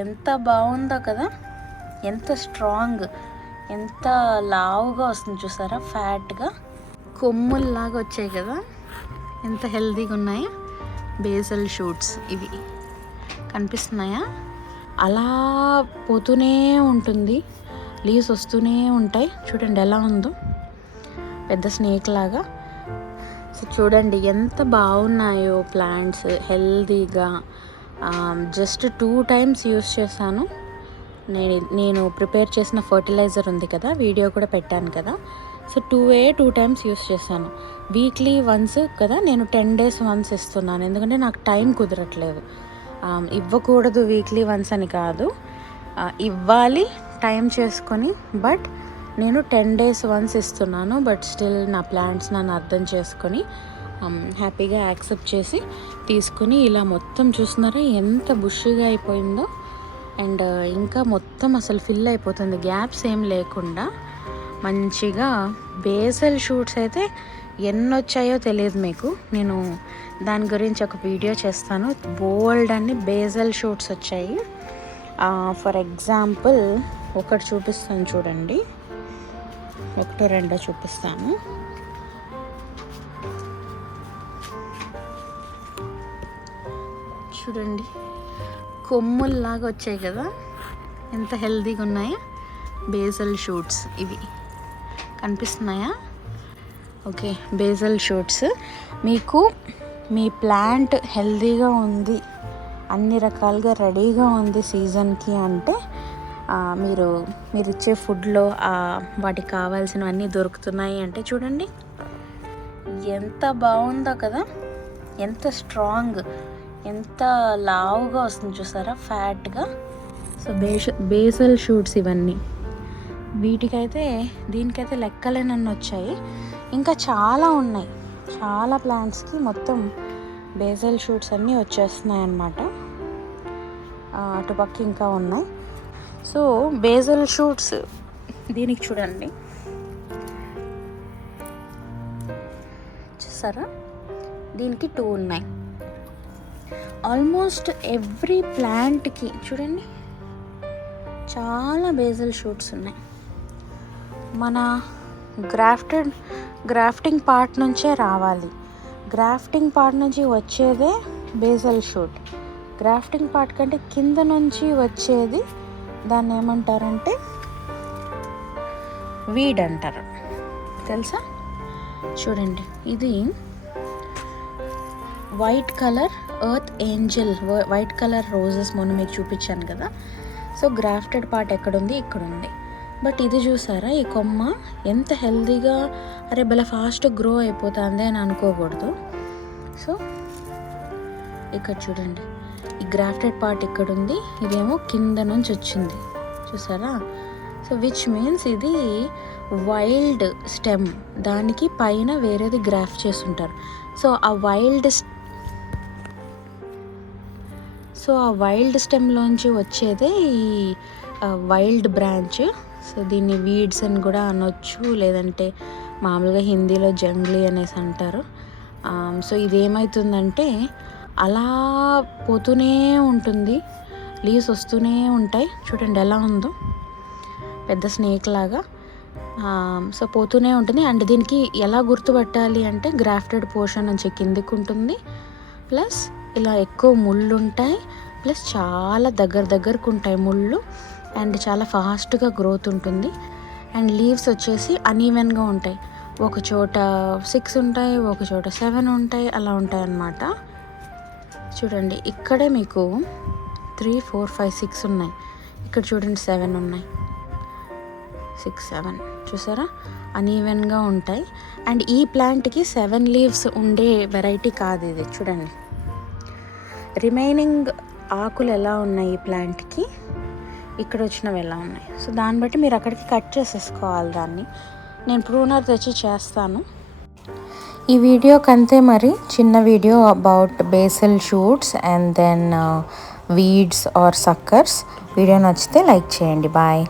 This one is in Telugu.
ఎంత బాగుందో కదా, ఎంత స్ట్రాంగ్, ఎంత లావుగా వస్తుంది చూసారా, ఫ్యాట్గా కొమ్ముల్లాగా వచ్చాయి కదా, ఎంత హెల్తీగా ఉన్నాయి. బేసల్ షూట్స్ ఇవి కనిపిస్తున్నాయా, అలా పోతూనే ఉంటుంది, లీవ్స్ వస్తూనే ఉంటాయి. చూడండి ఎలా ఉందో, పెద్ద స్నేక్ లాగా. సో చూడండి ఎంత బాగున్నాయో ప్లాంట్స్, హెల్తీగా. జస్ట్ 2 times యూస్ చేశాను. నేను ప్రిపేర్ చేసిన ఫర్టిలైజర్ ఉంది కదా, వీడియో కూడా పెట్టాను కదా. సో 2 times యూస్ చేశాను. వీక్లీ వన్స్ కదా, నేను 10 days once ఇస్తున్నాను, ఎందుకంటే నాకు టైం కుదరట్లేదు. ఇవ్వకూడదు వీక్లీ వన్స్ అని కాదు, ఇవ్వాలి టైం చేసుకొని, బట్ నేను 10 days once ఇస్తున్నాను. బట్ స్టిల్ నా ప్లాంట్స్ నన్ను అర్థం చేసుకొని హ్యాపీగా యాక్సెప్ట్ చేసి తీసుకుని, ఇలా మొత్తం చూస్తున్నారా ఎంత బుషిగా అయిపోయిందో. అండ్ ఇంకా మొత్తం అసలు ఫిల్ అయిపోతుంది, గ్యాప్స్ ఏం లేకుండా మంచిగా. బేసల్ షూట్స్ అయితే ఎన్ని వచ్చాయో తెలియదు మీకు, నేను దాని గురించి ఒక వీడియో చేస్తాను. బోల్డ్ అన్ని బేసల్ షూట్స్ వచ్చాయి. ఫర్ ఎగ్జాంపుల్ ఒకటి చూపిస్తాను చూడండి, 1-2 చూపిస్తాను. చూడండి కొమ్ముల్లాగా వచ్చాయి కదా, ఎంత హెల్తీగా ఉన్నాయా. బేసల్ షూట్స్ ఇవి కనిపిస్తున్నాయా. Okay, basal shoots. మీకు మీ ప్లాంట్ హెల్తీగా ఉంది, అన్ని రకాలుగా రెడీగా ఉంది సీజన్కి అంటే, మీరు ఇచ్చే ఫుడ్లో వాటికి కావాల్సినవన్నీ దొరుకుతున్నాయి అంటే చూడండి ఎంత బాగుందో కదా, ఎంత స్ట్రాంగ్, ఎంత లావుగా వస్తుంది చూసారా, ఫ్యాట్గా. సో బేసల్ షూట్స్ ఇవన్నీ, వీటికైతే దీనికైతే లెక్కలేనన్ని వచ్చాయి. ఇంకా చాలా ఉన్నాయి, చాలా ప్లాంట్స్కి మొత్తం బేసల్ షూట్స్ అన్నీ వచ్చేస్తున్నాయి అన్నమాట. అటుపక్క ఇంకా ఉన్నాయి. సో బేసల్ షూట్స్ దీనికి చూడండి, చూసారా, దీనికి 2 ఉన్నాయి. ఆల్మోస్ట్ ఎవ్రీ ప్లాంట్కి చూడండి చాలా బేసల్ షూట్స్ ఉన్నాయి. మన గ్రాఫ్టింగ్ పార్ట్ నుంచే రావాలి, గ్రాఫ్టింగ్ పార్ట్ నుంచి వచ్చేదే బేసల్ షూట్. గ్రాఫ్టింగ్ పార్ట్ కంటే కింద నుంచి వచ్చేది దాన్ని ఏమంటారంటే వీడ్ అంటారు, తెలుసా. చూడండి ఇది white colour earth Angel, white colour roses మొన్న మీకు చూపించాను కదా. సో గ్రాఫ్టెడ్ పార్ట్ ఎక్కడుంది, ఇక్కడ ఉంది. బట్ ఇది చూసారా, ఈ కొమ్మ ఎంత హెల్తీగా, అరే భలే ఫాస్ట్ గ్రో అయిపోతుంది అని అనుకోకూడదు. సో ఇక్కడ చూడండి, ఈ గ్రాఫ్టెడ్ పార్ట్ ఇక్కడ ఉంది, ఇదేమో కింద నుంచి వచ్చింది చూసారా. సో విచ్ మీన్స్ ఇది వైల్డ్ స్టెమ్, దానికి పైన వేరేది గ్రాఫ్ట్ చేసి ఉంటారు. సో ఆ వైల్డ్ స్టెమ్లోంచి వచ్చేదే ఈ వైల్డ్ బ్రాంచ్. సో దీన్ని వీడ్స్ అని కూడా అనొచ్చు, లేదంటే మామూలుగా హిందీలో జంగ్లీ అనేసి అంటారు. సో ఇదేమవుతుందంటే అలా పోతూనే ఉంటుంది, లీవ్స్ వస్తూనే ఉంటాయి. చూడండి ఎలా ఉందో, పెద్ద స్నేక్ లాగా. సో పోతూనే ఉంటుంది. అండ్ దీనికి ఎలా గుర్తుపట్టాలి అంటే, గ్రాఫ్టెడ్ పోర్షన్ నుంచి కిందికి ఉంటుంది, ప్లస్ ఇలా ఎక్కువ ముళ్ళు ఉంటాయి, ప్లస్ చాలా దగ్గరకు ఉంటాయి ముళ్ళు, అండ్ చాలా ఫాస్ట్గా గ్రోత్ ఉంటుంది. అండ్ లీవ్స్ వచ్చేసి అన్ఈవెన్గా ఉంటాయి, ఒక చోట 6 ఉంటాయి, ఒక చోట 7 ఉంటాయి, అలా ఉంటాయి అన్నమాట. చూడండి ఇక్కడే మీకు 3, 4, 5, 6 ఉన్నాయి, ఇక్కడ చూడండి 7 ఉన్నాయి, 6, 7 చూసారా, అన్ఈవెన్గా ఉంటాయి. అండ్ ఈ ప్లాంట్కి 7 లీవ్స్ ఉండే వెరైటీ కాదు ఇది. చూడండి రిమైనింగ్ ఆకులు ఎలా ఉన్నాయి ఈ ప్లాంట్కి, ఇక్కడ వచ్చినవి ఎలా ఉన్నాయి. సో దాన్ని బట్టి మీరు అక్కడికి కట్ చేసేసుకోవాలి దాన్ని. నేను ప్రూనర్ తెచ్చి చేస్తాను. ఈ వీడియోకి అంతే మరి, చిన్న video about basal shoots and then weeds are suckers. Video నచ్చితే లైక్ చేయండి. బాయ్.